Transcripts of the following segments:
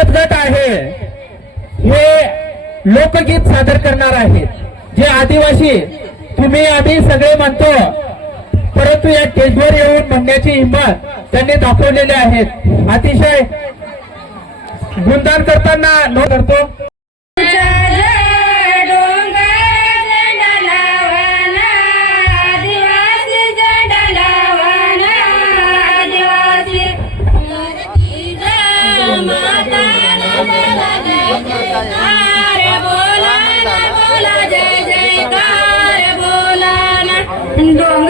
बचत गट आहे. हे लोकगीत सादर करणार आहेत. जे आदिवासी तुम्ही आम्ही सगळे म्हणतो परंतु या स्टेजवर येऊन म्हणण्याची हिंमत त्यांनी दाखवलेली आहेत अतिशय गुणदान करताना नो करतो. இங்க வந்து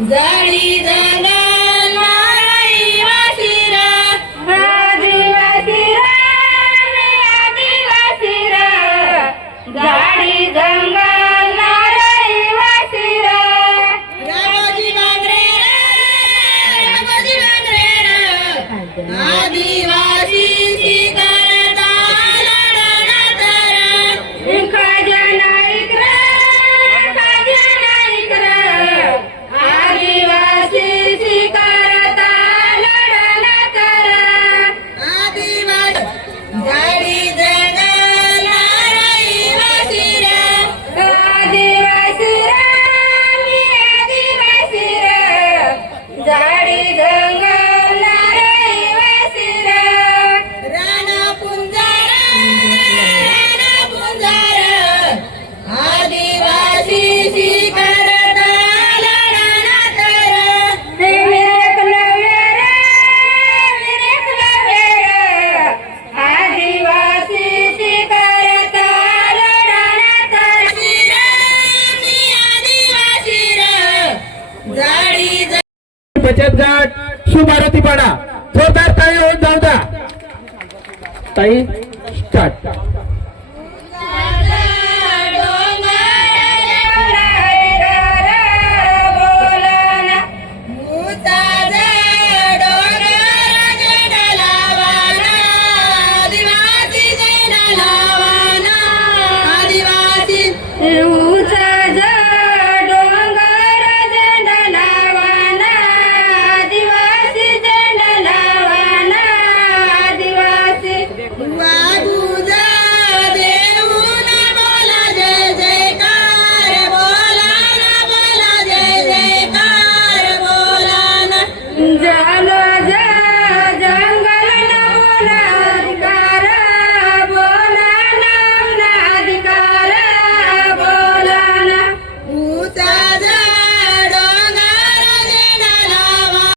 जाळी झाला बचत गट सुमारती सुभारतीपणा जोरदार ताई होऊन जाऊ द्या. ताई स्टार्ट